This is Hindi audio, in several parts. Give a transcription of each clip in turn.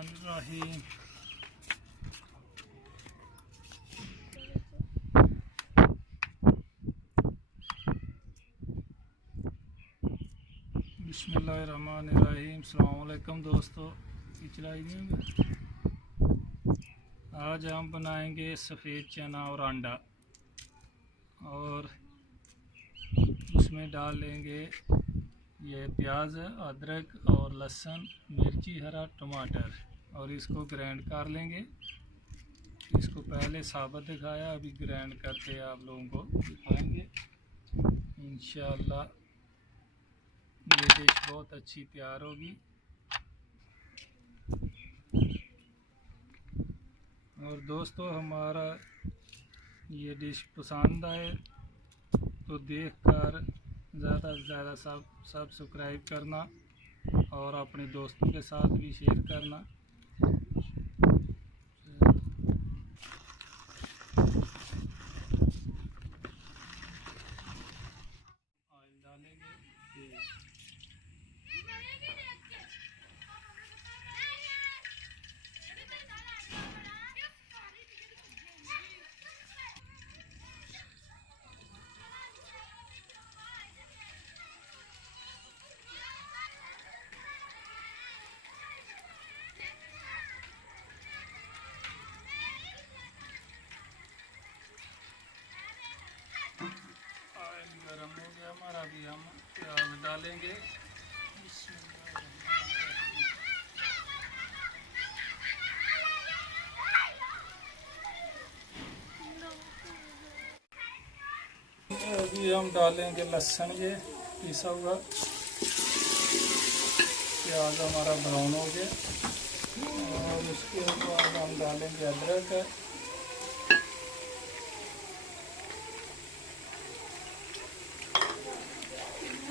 बिस्मिल्लाहिर्रहमानिर्रहीम। बिस्मिल्लाहिर्रहमानिर्रहीम। अस्सलाम वालेकुम दोस्तों, आज हम बनाएंगे सफ़ेद चना और अंडा, और उसमें डाल लेंगे ये प्याज, अदरक और लहसुन, मिर्ची, हरा टमाटर, और इसको ग्राइंड कर लेंगे। इसको पहले साबुत दिखाया, अभी ग्राइंड करके आप लोगों को दिखाएंगे। इंशाअल्लाह ये डिश बहुत अच्छी तैयार होगी। और दोस्तों, हमारा ये डिश पसंद आए तो देखकर ज़्यादा से ज़्यादा सब्सक्राइब करना और अपने दोस्तों के साथ भी शेयर करना। ऑयल डालेंगे, ऑयल गर्म हो गया हमारा, अभी हम प्याज डालेंगे। अभी हम डालेंगे लहसुन, ये पिसा हुआ। प्याज हमारा ब्राउन हो गया, और उसके बाद हम डालेंगे अदरक,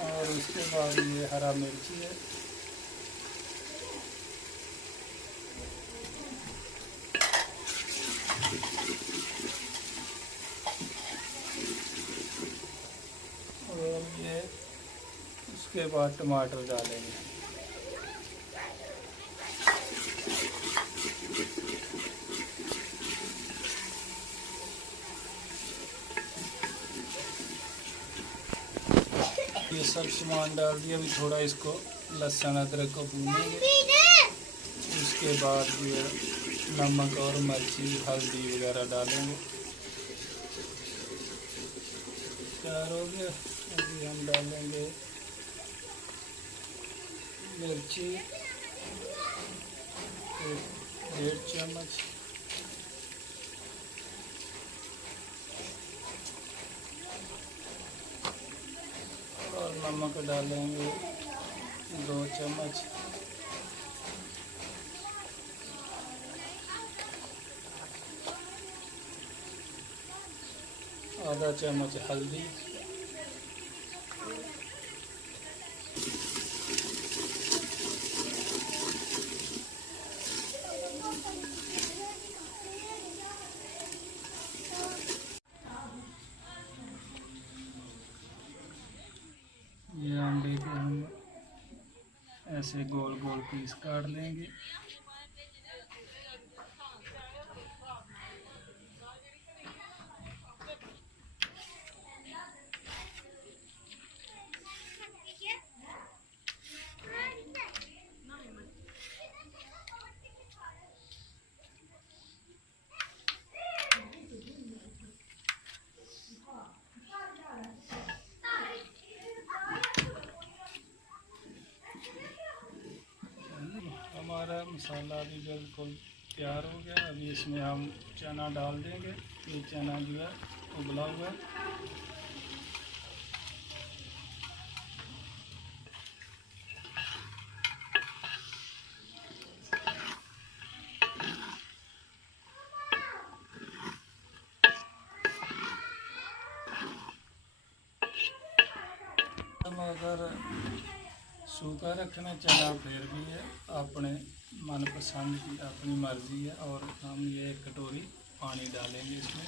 और उसके बाद ये हरा मिर्ची है। और ये उसके बाद टमाटर डालेंगे। ये सब सामान डाल दिया, अभी थोड़ा इसको लहसुन अदरक को भूनेंगे। उसके बाद ये नमक और मिर्ची, हल्दी वगैरह डालेंगे। तैयार हो गया। अभी हम डालेंगे मिर्ची, 1.5 चम्मच, और नमक डालेंगे 2 चम्मच। आधा चम्मच हल्दी, ये अंडे के हम ऐसे गोल गोल पीस काट लेंगे। हमारा मसाला भी बिल्कुल तैयार हो गया। अभी इसमें हम चना डाल देंगे। ये चना जो है उबला हुआ है। हम अगर सूखा रखना चना फिर भी है अपने मनपसंद की, अपनी मर्ज़ी है। और हम ये 1 कटोरी पानी डालेंगे इसमें।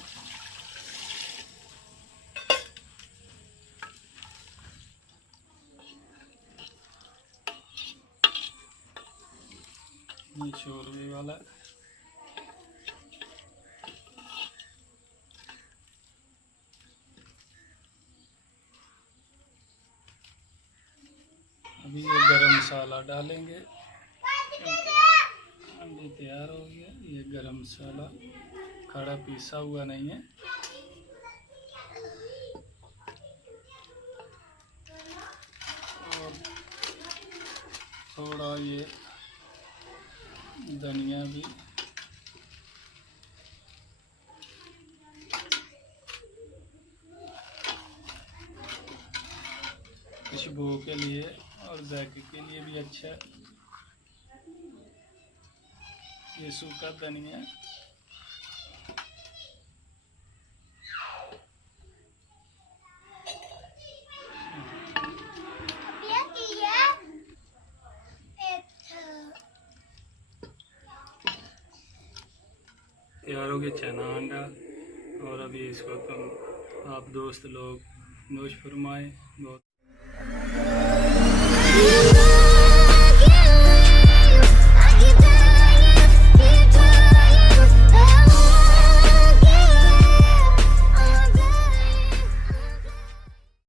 ये शोरबे वाला। अभी ये गरम मसाला डालेंगे। अंडे तैयार हो गया। ये गरम मसाला खड़ा पीसा हुआ नहीं है। और थोड़ा ये धनिया भी, खुशबू के लिए और जायके के लिए भी अच्छा है। ये सूखा धनिया, तैयार हो गया चना अंडा। और अभी इसको तुम आप दोस्त लोग नोश फरमाएं। बहुत